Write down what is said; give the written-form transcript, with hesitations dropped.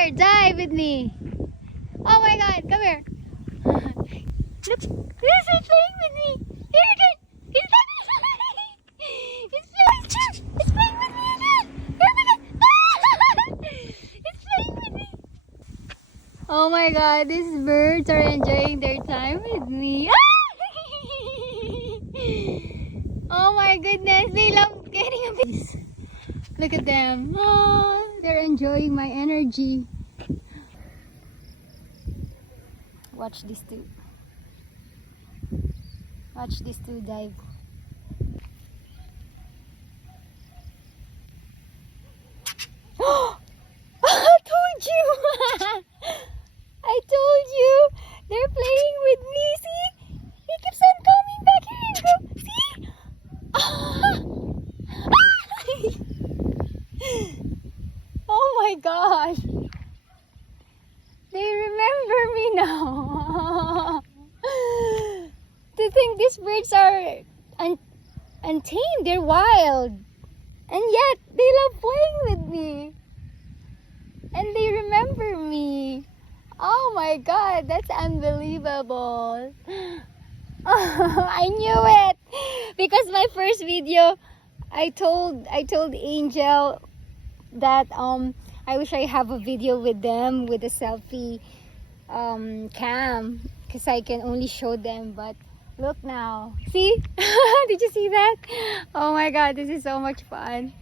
here, dive with me. Oh my god, come here. Look, this is playing with me. Here again. It's playing. It's playing with me again. Here again. It's playing with me. Oh my god, these birds are enjoying their time with me. Oh my goodness, they love getting a piece. Look at them. Oh, they're enjoying my energy. Watch these two. Watch these two dive. I told you! I told you! They're playing with me, see? He keeps on coming back here and go. See? Oh my gosh! They remember me now. To think these birds are untamed, they're wild. And yet, they love playing with me. And they remember me. Oh my god, that's unbelievable. I knew it. Because my first video, I told Angel that I wish I have a video with them with a selfie cam. Because I can only show them, but look now. See? Did you see that? Oh my god, this is so much fun.